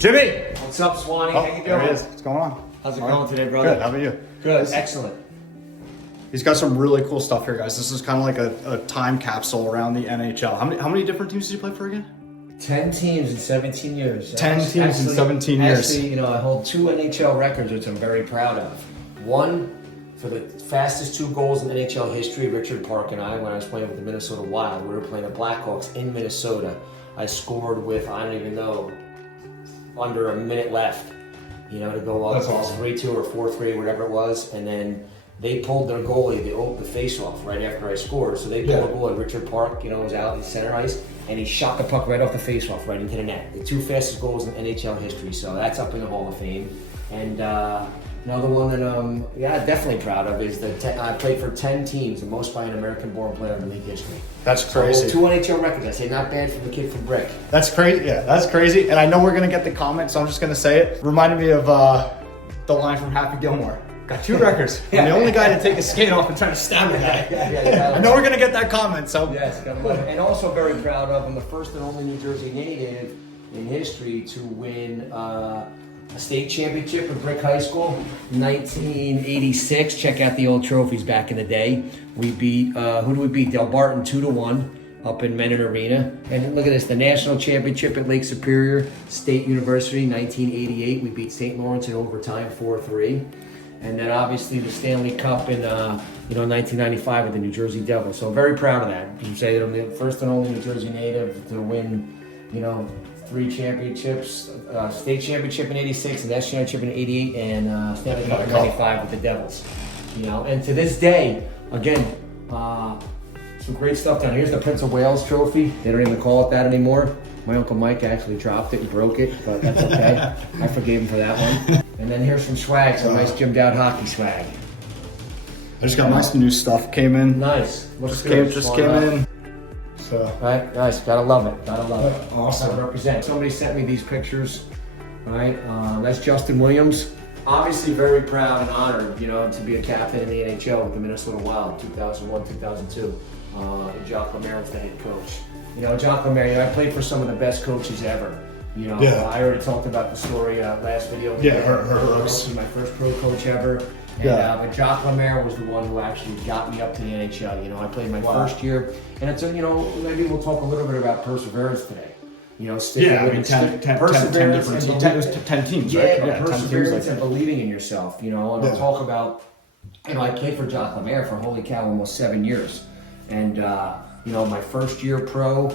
Jimmy! What's up, Swanee? Oh, How you doing? there he is. What's going on? How's it going today, brother? Good. How about you? Good. Excellent. He's got some really cool stuff here, guys. This is kind of like a time capsule around the NHL. How many different teams did you play for again? 10 teams in 17 years. 10 teams in 17 years. Actually, I hold 2 NHL records, which I'm very proud of. One, for the fastest 2 goals in NHL history, Richard Park and I, when I was playing with the Minnesota Wild, we were playing the Blackhawks in Minnesota. I scored with, I don't even know, under a minute left, to go up. That's awesome. 3-2 or 4-3, whatever it was, and then they pulled their goalie, the face-off right after I scored. So they pulled a goalie. Richard Park, was out in center ice, and he shot the puck right off the face-off, right into the net. The 2 fastest goals in NHL history. So that's up in the Hall of Fame. And another one that definitely proud of is that I played for 10 teams, the most by an American-born player in league history. That's crazy. So 2 NHL records. I say not bad for the kid from Brick. That's crazy. Yeah, that's crazy. And I know we're gonna get the comments, so I'm just gonna say it. Reminded me of the line from Happy Gilmore. Got 2 records. I'm the only guy to take his skate off and try to stab a guy. I know we're gonna get that comment. So yes, and also very proud of. I'm the first and only New Jersey native in history to win a state championship at Brick High School, 1986. Check out the old trophies back in the day. We beat who do we beat? Del Barton 2-1 up in Menon Arena. And look at this, the national championship at Lake Superior State University, 1988. We beat St. Lawrence in overtime, 4-3. And then obviously the Stanley Cup in 1995 with the New Jersey Devils. So I'm very proud of that. You can say that I'm the first and only New Jersey native to win, 3 championships, state championship in '86, and national championship in '88, and Stanley Cup in '95 with the Devils. And to this day, again, some great stuff down here. Here's the Prince of Wales trophy. They don't even call it that anymore. My Uncle Mike actually dropped it and broke it, but that's okay. I forgave him for that one. And then here's some swag, some nice gymmed out hockey swag. I just got nice new stuff. Came in. Nice. Just came in. So. Right, nice. Gotta love it. Gotta love it. Awesome. Gotta represent. Somebody sent me these pictures. All right, that's Justin Williams. Obviously very proud and honored, to be a captain in the NHL with the Minnesota Wild, 2001, 2002. Jacques Lemaire was the head coach. Jacques Lemaire, I played for some of the best coaches ever. I already talked about the story last video. Yeah, Hurts. My first pro coach ever. And, but Jacques Lemaire was the one who actually got me up to the NHL. I played my first year, and it's maybe we'll talk a little bit about perseverance today. Sticking with 10 different teams. It was 10 teams, right? Yeah, perseverance and believing in yourself. And we'll talk about. I played for Jacques Lemaire for holy cow almost 7 years, and my first year pro.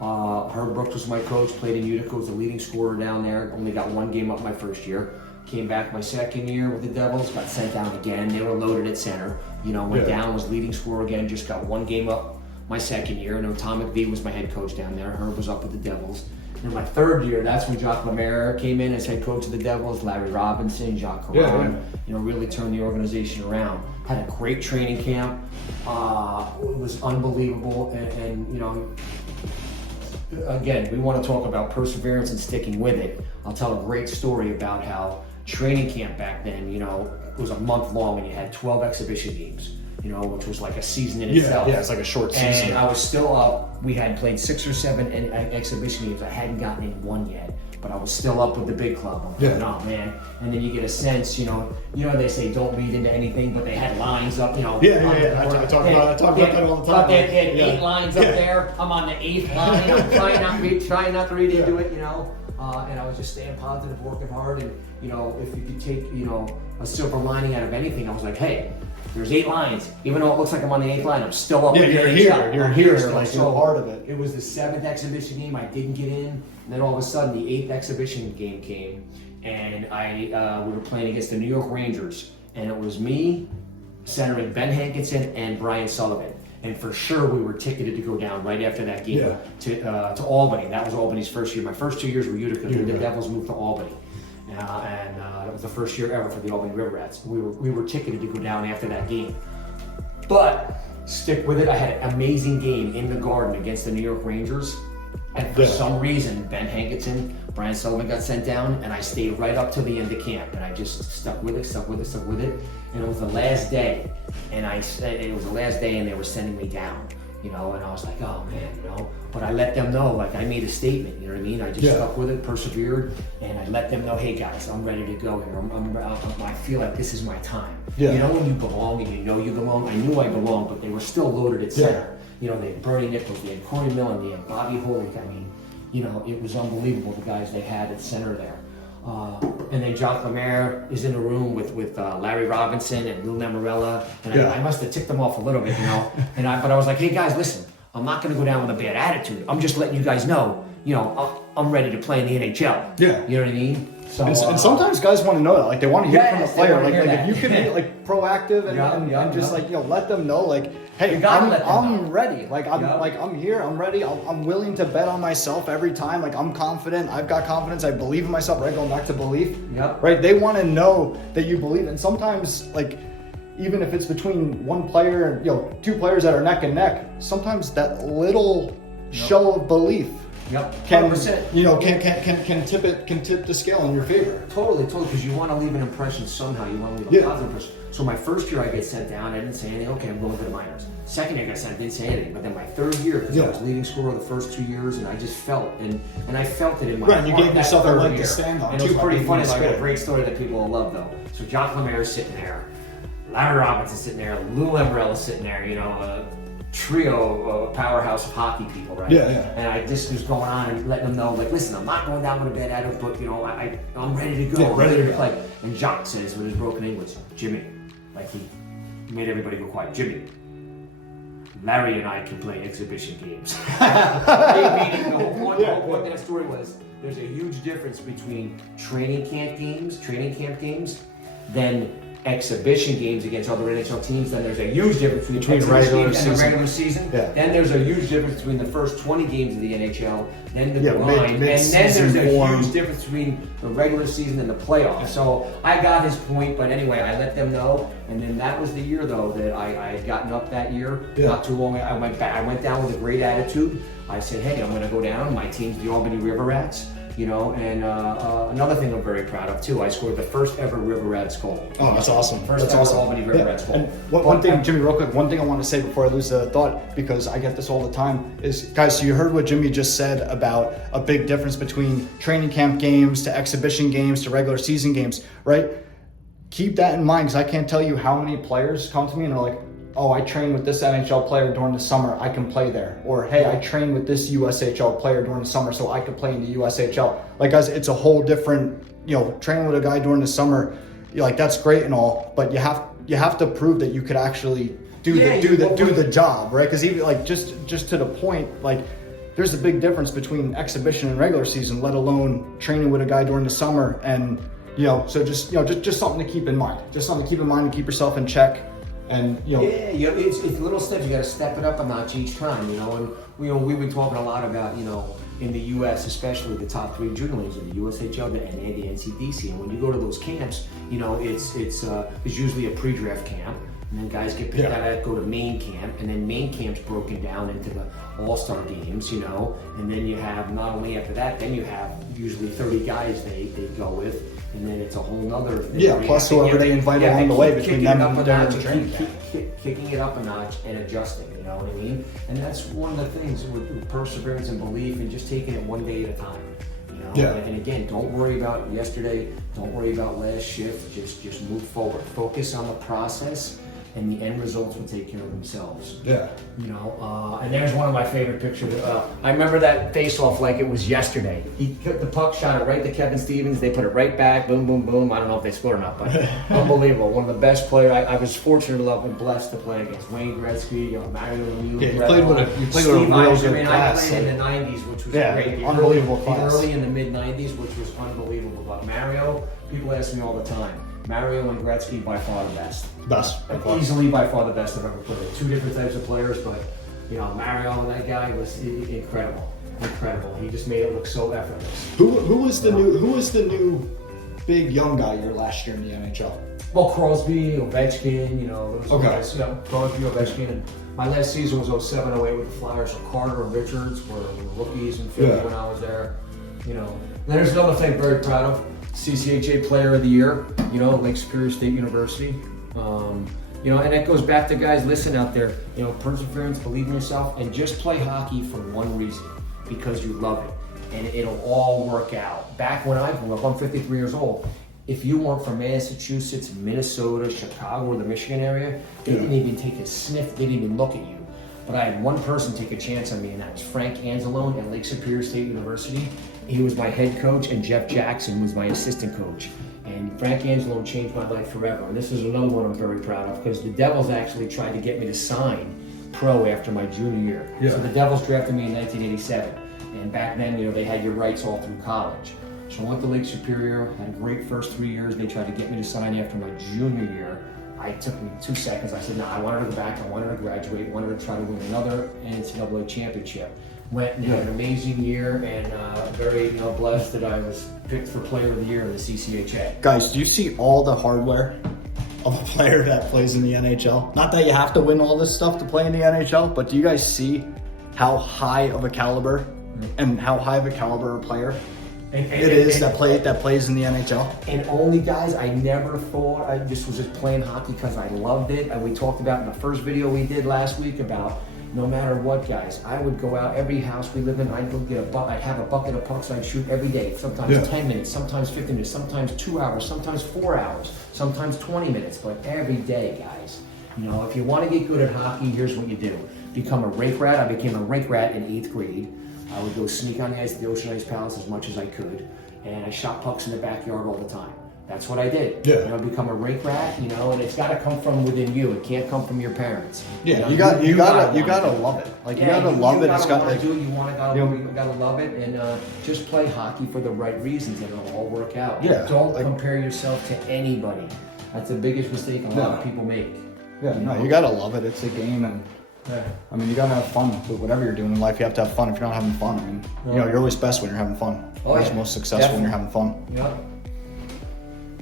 Herb Brooks was my coach, played in Utica, was the leading scorer down there, only got 1 game up my first year. Came back my second year with the Devils, got sent down again. They were loaded at center. Went down, was leading scorer again, just got 1 game up my second year. Tom McVie was my head coach down there. Herb was up with the Devils. And in my third year, that's when Jacques Lemaire came in as head coach of the Devils, Larry Robinson, Jacques Caron, really turned the organization around. Had a great training camp. It was unbelievable, and again, we want to talk about perseverance and sticking with it. I'll tell a great story about how training camp back then, it was a month long and you had 12 exhibition games, which was like a season in itself. Yeah, it's like a short season. And I was still up. We had played 6 or 7 exhibition games. I hadn't gotten in 1 yet, but I was still up with the big club. I'm thinking, oh man. And then you get a sense, they say don't read into anything, but they had lines up, I talk about that all the time. They had 8 lines up there. I'm on the 8th line. I'm trying not to read into it, and I was just staying positive, working hard, and if you could take a silver lining out of anything, I was like, hey, there's 8 lines. Even though it looks like I'm on the 8th line, I'm still up. Yeah, you're here. You're here. Like you're part of it. It was the 7th exhibition game. I didn't get in, and then all of a sudden the 8th exhibition game came, and we were playing against the New York Rangers, and it was me, centering Ben Hankinson, and Brian Sullivan. And for sure, we were ticketed to go down right after that game to Albany. That was Albany's first year. My first 2 years were Utica. The Devils moved to Albany. And that was the first year ever for the Albany River Rats. We were ticketed to go down after that game. But stick with it. I had an amazing game in the Garden against the New York Rangers. And for some reason, Ben Hankinson, Brian Sullivan got sent down, and I stayed right up to the end of camp. And I just stuck with it. And it was the last day. And it was the last day, and they were sending me down. And I was like, oh man, But I let them know, like I made a statement, you know what I mean? I just stuck with it, persevered, and I let them know, hey guys, I'm ready to go here. I feel like this is my time. Yeah. You know when you belong and you know you belong? I knew I belonged, but they were still loaded at center. You know, they had Bernie Nichols, they had Corey Millen, they had Bobby Holik. I mean, you know, it was unbelievable, the guys they had at center there. And then Jacques Lemaire is in the room with Larry Robinson and Lou Lamorella, and I must have ticked them off a little bit, you know. But I was like, hey guys, listen, I'm not going to go down with a bad attitude. I'm just letting you guys know, you know, I'm ready to play in the NHL. Yeah. You know what I mean? So, and sometimes guys want to know that, like they want to hear from the player, like that. if you can be like proactive and just like, you know, let them know, like, hey, I'm ready, like I'm here, I'm ready, I'm willing to bet on myself every time, like I'm confident, I've got confidence, I believe in myself, right? Going back to belief, right? They want to know that you believe, and sometimes like even if it's between one player and, you know, two players that are neck and neck, sometimes that little show of belief can 100%. You know, can tip the scale in your favor. Totally, because you want to leave an impression somehow. You want to leave a positive impression. So my first year I get sent down, I didn't say anything. Okay, I'm going to the minors. Second year I got sent, I didn't say anything. But then my third year, because I was leading scorer the first 2 years, and I just felt, and I felt it in my heart. Right, you gave yourself a leg to stand on. And it was pretty funny. So I got a great story that people will love though. So Jacques Lemaire is sitting there, Larry Robinson sitting there, Lou Lamorella sitting there. You know. Trio, powerhouse of hockey people, right? And I just was going on and letting them know, like, listen, I'm not going down with a bad attitude, but you know, I'm ready to go. I'm ready to play. And Jacques says with his broken English, Jimmy, like he made everybody go quiet. Jimmy, Larry and I can play exhibition games. Meaning the whole point of that story was there's a huge difference between training camp games, than exhibition games against other NHL teams. Then there's a huge difference between regular season. Then there's a huge difference between the first 20 games of the NHL, then the grind, and then there's a huge difference between the regular season and the playoffs. So I got his point, but anyway, I let them know. And then that was the year though that I had gotten up that year. Not too long. I went back. I went down with a great attitude. I said, hey, I'm going to go down. My team's the Albany River Rats. You know, and another thing I'm very proud of too, I scored the first ever River Rats goal. Oh, that's awesome. First ever Albany River Rats goal. And one thing, Jimmy, real quick, one thing I want to say before I lose the thought, because I get this all the time, is, guys, so you heard what Jimmy just said about a big difference between training camp games to exhibition games to regular season games, right? Keep that in mind, because I can't tell you how many players come to me and are like, oh, I train with this NHL player during the summer, I can play there. Or, hey, I train with this USHL player during the summer, so I could play in the USHL. Like, guys, it's a whole different, you know, training with a guy during the summer, you're like, that's great and all, but you have to prove that you could actually do the job, right? Because even like just to the point, like there's a big difference between exhibition and regular season, let alone training with a guy during the summer. And so just something to keep in mind. Just something to keep in mind and keep yourself in check. And it's little steps. You got to step it up a notch each time. And we've been talking a lot about in the U.S., especially the top three junior leagues, the USHL, the NA, the NCDC. And when you go to those camps, it's usually a pre-draft camp. And then guys get picked out, go to main camp, and then main camp's broken down into the all-star games, and then you have, not only after that, then you have usually 30 guys they go with, and then it's a whole nother thing. Yeah, plus whoever they invite along the way between them and the training camp. Kicking it up a notch and adjusting, you know what I mean? And that's one of the things with perseverance and belief and just taking it one day at a time. And again, don't worry about yesterday, don't worry about last shift, just move forward. Focus on the process, and the end results will take care of themselves. And there's one of my favorite pictures. I remember that face-off like it was yesterday. He took the puck, shot it right to Kevin Stevens. They put it right back, boom, boom, boom. I don't know if they scored or not, but unbelievable. One of the best players. I was fortunate enough and blessed to play against Wayne Gretzky, Mario Lemieux. You played with a real good class. I played in the 90s, which was great. Unbelievable class. Early in the mid-90s, which was unbelievable. But Mario, people ask me all the time, Mario and Gretzky by far the best. Easily by far the best I've ever played. Two different types of players, but Mario and that guy was incredible. He just made it look so effortless. Who was the new big young guy your last year in the NHL? Well, Crosby, Ovechkin, those guys. Crosby, Ovechkin. And my last season was 07-08 with the Flyers. So Carter and Richards were rookies in Philly when I was there. And there's another thing I'm very proud of. CCHA Player of the Year, Lake Superior State University. You know, and that goes back to guys, listen out there, you know, perseverance, believe in yourself, and just play hockey for one reason, because you love it. And it'll all work out. Back when I grew up, I'm 53 years old. If you weren't from Massachusetts, Minnesota, Chicago, or the Michigan area, they didn't even take a sniff, they didn't even look at you. But I had one person take a chance on me, and that was Frank Anzalone at Lake Superior State University. He was my head coach, and Jeff Jackson was my assistant coach. And Frank Anzalone changed my life forever. And this is another one I'm very proud of, because the Devils actually tried to get me to sign pro after my junior year. Yeah. So the Devils drafted me in 1987. And back then, you know, they had your rights all through college. So I went to Lake Superior, had a great first 3 years. They tried to get me to sign after my junior year. It took me 2 seconds. I said, no, I wanted to go back. I wanted to graduate. I wanted to try to win another NCAA championship. Went and had an amazing year, and very blessed that I was picked for Player of the Year in the CCHA. Guys, do you see all the hardware of a player that plays in the NHL? Not that you have to win all this stuff to play in the NHL, but do you guys see how high of a caliber and how high of a caliber a player that plays in the NHL? And only guys, I never thought, I just was just playing hockey because I loved it. And we talked about in the first video we did last week about no matter what, guys, I would go out, every house we live in, I'd go get I'd have a bucket of pucks I'd shoot every day, sometimes 10 minutes, sometimes 15 minutes, sometimes 2 hours, sometimes 4 hours, sometimes 20 minutes, but every day, guys. You know, if you want to get good at hockey, here's what you do. Become a rake rat. I became a rake rat in 8th grade. I would go sneak on the ice at the Ocean Ice Palace as much as I could, and I shot pucks in the backyard all the time. That's what I did. Yeah. You know, become a rake rat, you know, and it's got to come from within you. It can't come from your parents. Yeah, you know, you gotta love it. Like, you gotta love it. It's got like, you gotta love it, and just play hockey for the right reasons, and it'll all work out. Yeah. Don't compare yourself to anybody. That's the biggest mistake a lot of people make. Yeah, no, you gotta love it. It's a game, and I mean, you gotta have fun with whatever you're doing in life. You have to have fun. If you're not having fun, I mean, you know, you're always best when you're having fun. You're always most successful when you're having fun. Yeah.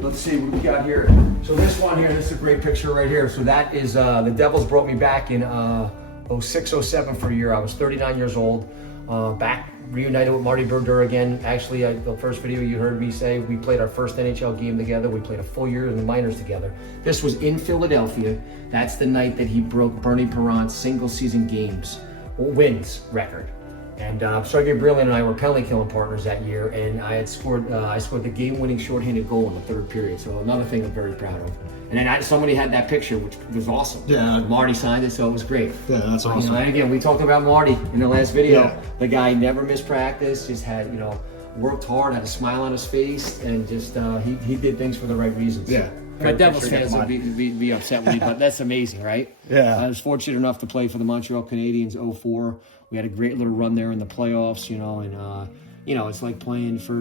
Let's see what we got here. So this one here, this is a great picture right here. So that is, the Devils brought me back in 06, 07 for a year. I was 39 years old, back reunited with Marty Brodeur again. Actually, the first video you heard me say, we played our first NHL game together. We played a full year in the minors together. This was in Philadelphia. That's the night that he broke Bernie Perron's single season wins record. And Sergei Brilliant and I were penalty killing partners that year, and I scored the game-winning shorthanded goal in the third period. So another thing I'm very proud of. And then somebody had that picture, which was awesome. Yeah. Marty signed it, so it was great. Yeah, that's awesome. You know, and again, we talked about Marty in the last video. Yeah. The guy never missed practice, just had, worked hard, had a smile on his face, and just he did things for the right reasons. Yeah. Devils fans would be upset with me, but that's amazing, right? Yeah. I was fortunate enough to play for the Montreal Canadiens 04. We had a great little run there in the playoffs, and it's like playing for,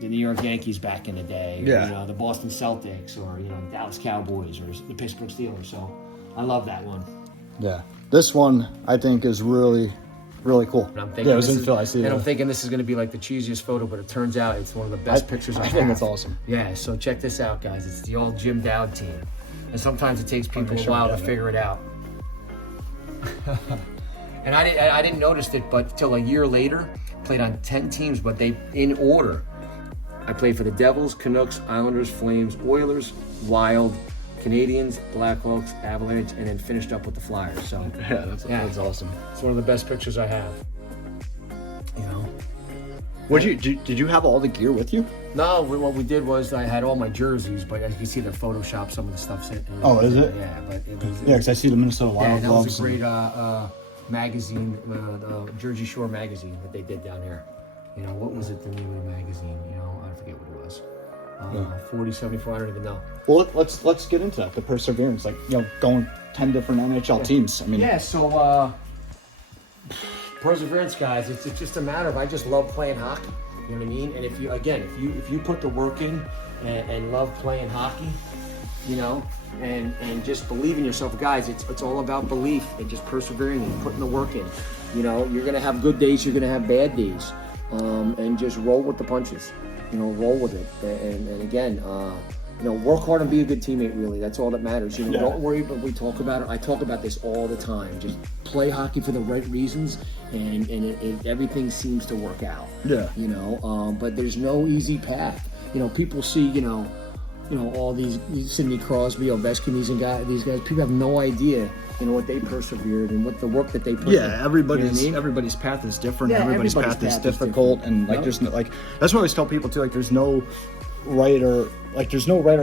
the New York Yankees back in the day, or, the Boston Celtics, or, Dallas Cowboys, or the Pittsburgh Steelers. So I love that one. Yeah. This one, I think, is really, really cool. It was in Phil. I see that. And I'm thinking this is going to be like the cheesiest photo, but it turns out it's one of the best pictures I have. I think it's awesome. Yeah, so check this out, guys. It's the all Jim Dowd team. And sometimes it takes people a while to figure it out. And I didn't notice it, but till a year later, played on 10 teams, but they in order. I played for the Devils, Canucks, Islanders, Flames, Oilers, Wild, Canadians, Blackhawks, Avalanche, and then finished up with the Flyers. So that's awesome. It's one of the best pictures I have. Did you have all the gear with you? No, what we did was I had all my jerseys, but as you can see, the Photoshop, some of the stuff's in. Oh, is it? Yeah, but it was. Yeah, because I see the Minnesota Wild that gloves. was a great magazine, Jersey Shore magazine that they did down here. What was it, the name of the magazine? I forget what it was. 40, 74, I don't even know. Well, let's get into that, the perseverance, going 10 different NHL teams. I mean, so perseverance, guys. It's just a matter of I just love playing hockey. You know what I mean? And if you put the work in and love playing hockey, and just believe in yourself, guys. It's all about belief and just persevering and putting the work in. You're gonna have good days, you're gonna have bad days, and just roll with the punches. Roll with it. And again, work hard and be a good teammate. Really, that's all that matters. Don't worry. But we talk about it. I talk about this all the time. Just play hockey for the right reasons, and everything seems to work out. Yeah. But there's no easy path. People see, all these Sidney Crosby, Ovechkin, these guys, people have no idea, what they persevered and what the work that they put in. Yeah, everybody's path is different. Yeah, everybody's path is difficult, and there's no, that's what I always tell people too. There's no right or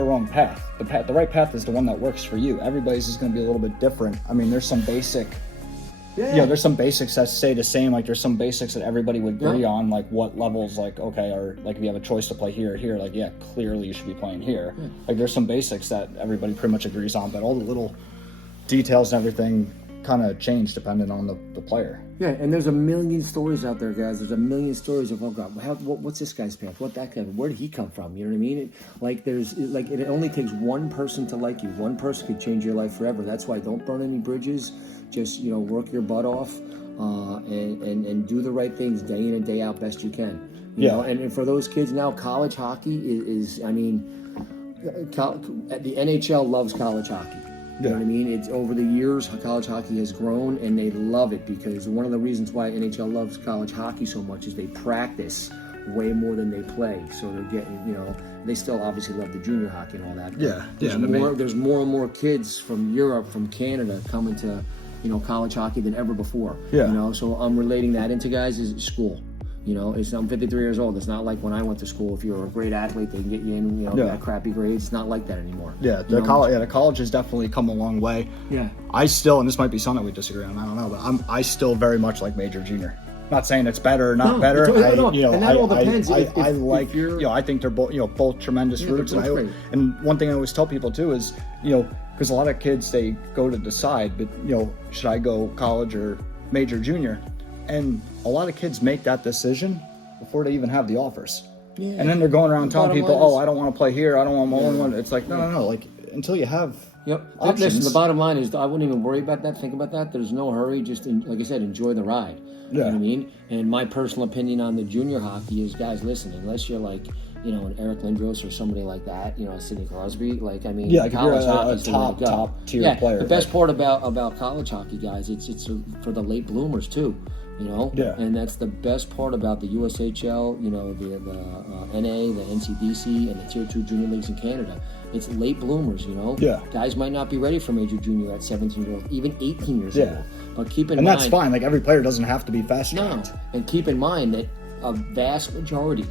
wrong path. The right path is the one that works for you. Everybody's is going to be a little bit different. I mean, there's some basic. Yeah, there's some basics that stay the same. There's some basics that everybody would agree on, what levels, okay, or if you have a choice to play here or here, clearly you should be playing here. There's some basics that everybody pretty much agrees on, but all the little details and everything kind of change depending on the player. Yeah, and there's a million stories out there, guys. There's a million stories of, oh God, what's this guy's path? What that guy? Where did he come from? You know what I mean? It only takes one person to like you. One person could change your life forever. That's why don't burn any bridges. Just work your butt off, and do the right things day in and day out best you can. You know? And for those kids now, college hockey is the NHL loves college hockey. You know what I mean? It's over the years, college hockey has grown, and they love it because one of the reasons why NHL loves college hockey so much is they practice way more than they play. So they're getting, they still obviously love the junior hockey and all that. There's more and more kids from Europe, from Canada coming to, college hockey than ever before. So I'm relating that into guys is school. I'm 53 years old. It's not like when I went to school. If you're a great athlete, they can get you in, got crappy grades. It's not like that anymore. The college has definitely come a long way. I still, and this might be something we disagree on, I don't know, but I still very much like major junior. Not saying it's better or not better. And that all depends. I think they're both tremendous routes. And one thing I always tell people too is, because a lot of kids, they go to decide, but should I go college or major junior? And a lot of kids make that decision before they even have the offers. And then they're going around telling people, I don't want to play here. I don't want my own one. It's no. Until you have options. Listen, the bottom line is I wouldn't even worry about that. Think about that. There's no hurry. Just, like I said, enjoy the ride. You know what I mean? And my personal opinion on the junior hockey is, guys, listen, unless you're an Eric Lindros or somebody like that, Sidney Crosby, if you're a top tier player. The best part about college hockey, guys, it's for the late bloomers too. And that's the best part about the USHL, the NA, the NCDC, and the Tier 2 junior leagues in Canada. It's late bloomers, Guys might not be ready for major junior at 17 years old, even 18 years old. But keep in mind... And that's fine. Every player doesn't have to be fast-tracked. No. And keep in mind that a vast majority,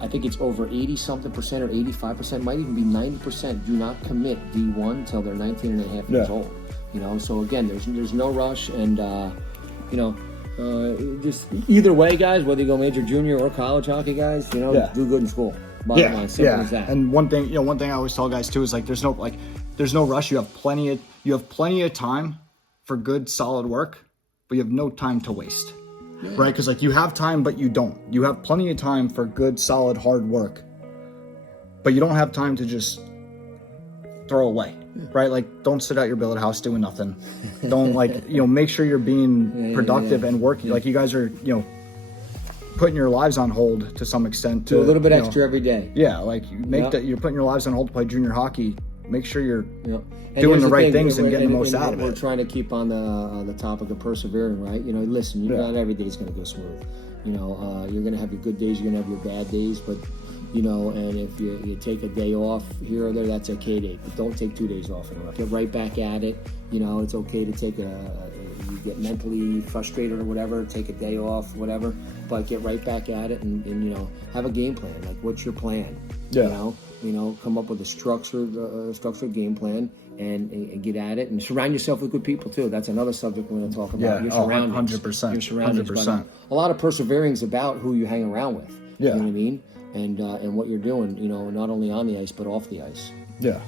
I think it's over 80-something% or 85%, might even be 90%, do not commit D1 until they're 19 and a half years old. So again, there's no rush, and, just either way, guys, whether you go major, junior, or college hockey, guys, do good in school. Bottom line, simple as that. And one thing I always tell guys too is there's no rush. You have plenty of time for good, solid work, but you have no time to waste, right? Because you have time, but you don't. You have plenty of time for good, solid, hard work, but you don't have time to just throw away. Right, don't sit at your billet house doing nothing. Don't make sure you're being productive and working. You guys are, putting your lives on hold to some extent. Do a little bit extra every day. Yeah, you're putting your lives on hold to play junior hockey. Make sure you're doing the right things and getting the most out of it. We're trying to keep on the topic of persevering, right? Listen, not every day's going to go smooth. You're going to have your good days, you're going to have your bad days, but. And if you take a day off here or there, that's okay. But don't take 2 days off in a row. Get right back at it. It's okay to take you get mentally frustrated or whatever, take a day off, whatever. But get right back at it and have a game plan. What's your plan? Come up with a structured game plan and get at it, and surround yourself with good people too. That's another subject we're going to talk about. Your surroundings. 100%. Your surroundings. 100%. A lot of persevering is about who you hang around with. You know what I mean? And what you're doing, not only on the ice but off the ice. I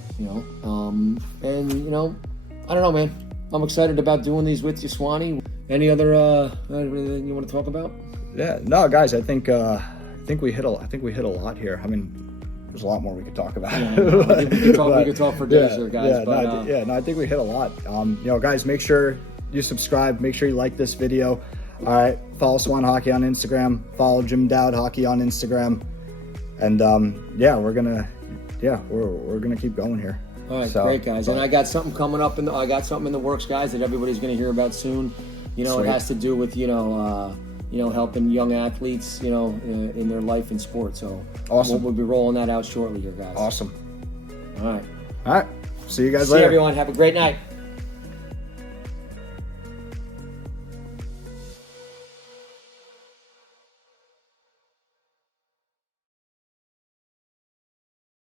don't know, man. I'm excited about doing these with you, Swanee. Any other anything you want to talk about? Yeah, no, guys. I think we hit a lot here. I mean, there's a lot more we could talk about. We could talk for days here, guys. I think we hit a lot. Guys, make sure you subscribe. Make sure you like this video. All right, follow Swan Hockey on Instagram. Follow Jim Dowd Hockey on Instagram. And we're gonna keep going here. All right, great guys. And I got something coming up in the works, guys, that everybody's gonna hear about soon. It has to do with helping young athletes, in their life in sports. So awesome. We'll be rolling that out shortly here, guys. Awesome. All right. All right. See you guys See later. everyone. Have a great night.